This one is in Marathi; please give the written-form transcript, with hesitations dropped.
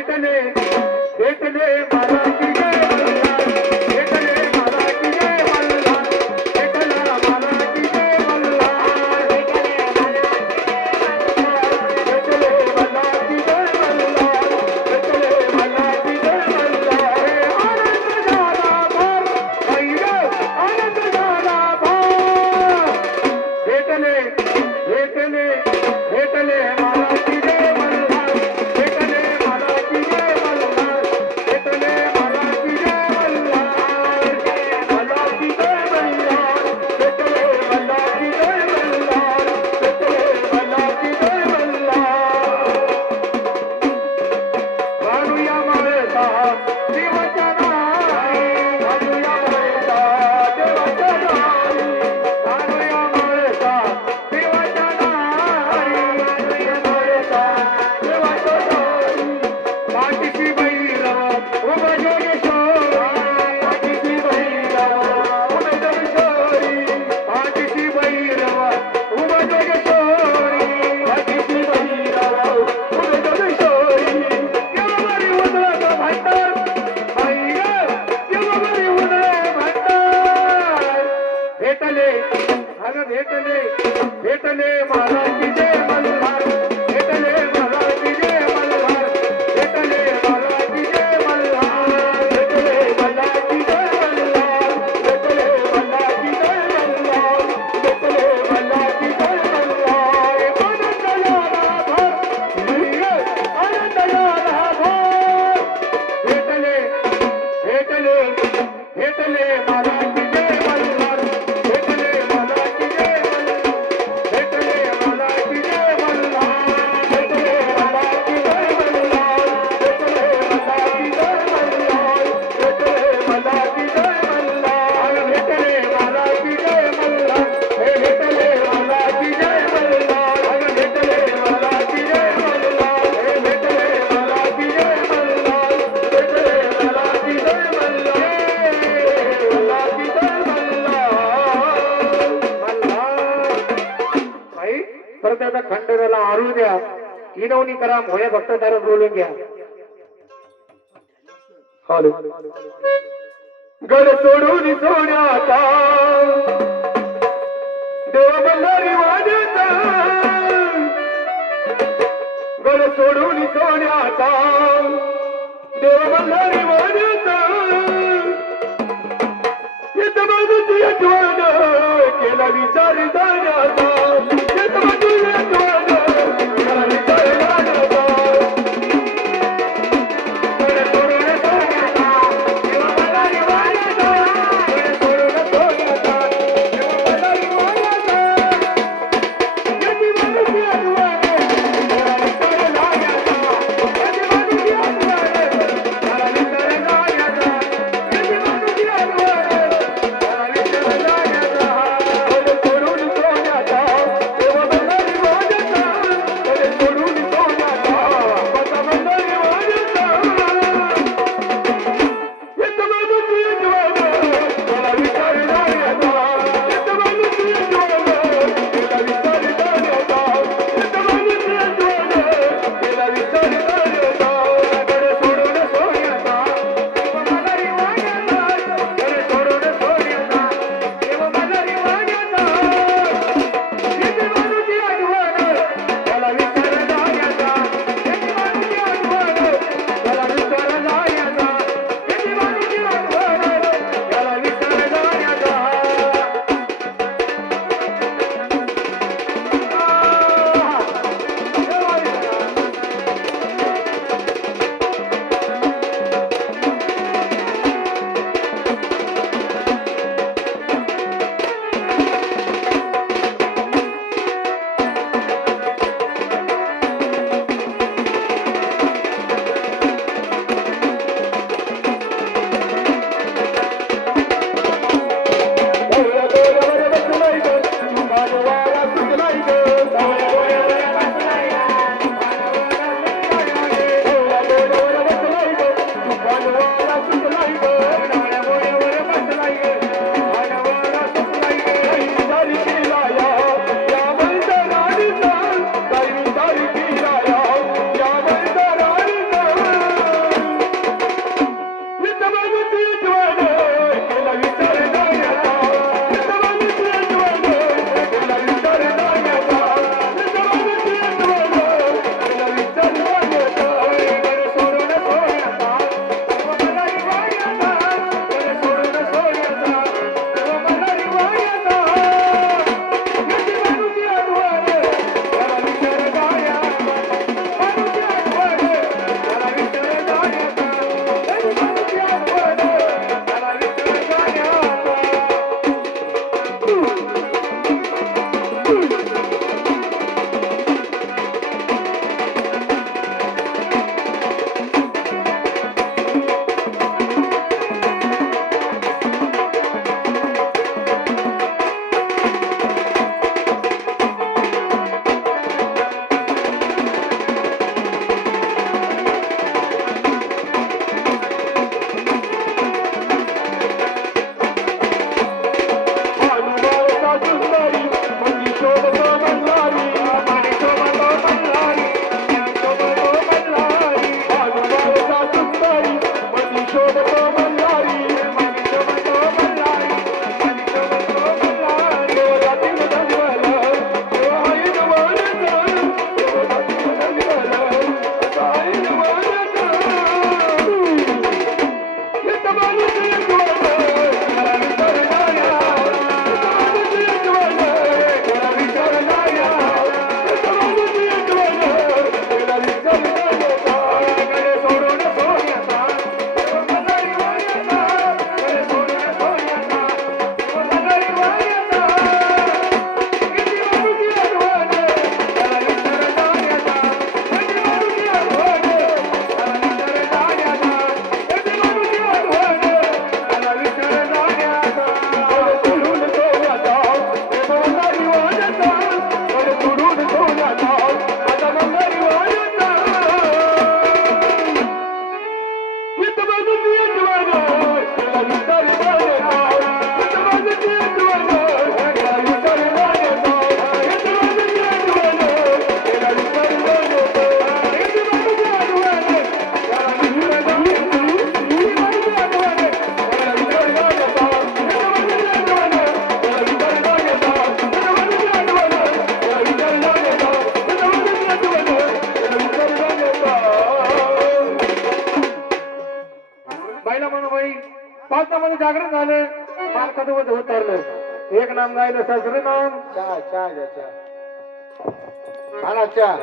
भेटले भेटले मला की जय मल्हार भेटले मला की जय मल्हार भेटला मला की जय मल्हार भेटले मला की जय मल्हार भेटले मला की जय मल्हार आनंद झाला भर आनंद झाला भर भेटले भेटले भेटले मला की जय मल्हार भेटले मला की जय मल्हार भेटले मला की जय मल्हार मला की जय मल्हार भेटले मला की जय मल्हार भेटले मला की जय मल्हार वाढूया माळेचा देवाच्या नारी वाढूया माळेचा देवाच्या नारी वाढूया माळेचा देवाच्या नारी वाढूया माळेचा देवाच्या नारी पाठीशी भैरव उभं जोगेश्वरी पाठीशी भैरव उभं जोगेश्वरी पाठीशी भैरव उभं जोगेश्वरी पाठीशी भैरव उभं जोगेश्वरी देवावरी उधळत भांडार आई ग देवावरी उधळे भांडार भेटले अगं भेटले भेटले मला की जय मल्हार भेटले मला की जय मल्हार भेटले मला की जय मल्हार भेटले मला की जय मल्हार भेटले मला की जय मल्हार भेटले मला की जय मल्हार आनंद झाला भर आनंद झाला भर भेटले भेटले भेटले मला की जय मल्हार भेटले मला की जय मल्हार भेटले मला की जय मल्हार भेटले मला की जय मल्हार भेटले मला की जय मल्हार भेटले मला की जय मल्हार भेटले मला की जय मल्हार हे भेटले मला की जय मल्हार भेटले मला की जय मल्हार हे भेटले मला की जय मल्हार भेटले मला की जय मल्हार मला की जय मल्हार आई परत आता खंडोराला आरू द्या इनवणी करा भोया भक्तदार बोलून घ्या हॅलो गड सोडून सोन्याचा देव मल्हारी वाजता गड सोडून सोन्याचा देव मल्हारी वाजता येत बाजूची आठवण केला विचार जाण्याचा येत बाजूची आठवण केला विचार जाण्याचा गड सोडून सोन्याचा देव मल्हारी वाजता गड सोडून सोन्याचा देव मल्हारी वाजता येत बाजूची आठवण केला विचार जाण्याचा येत बाजूची आठवण केला विचार जाण्याचा जागरण झालं मालकाचं वजन उतरलं एक नाम गायलं सासरे नाम चहा चहा घ्या चहा आणा चहा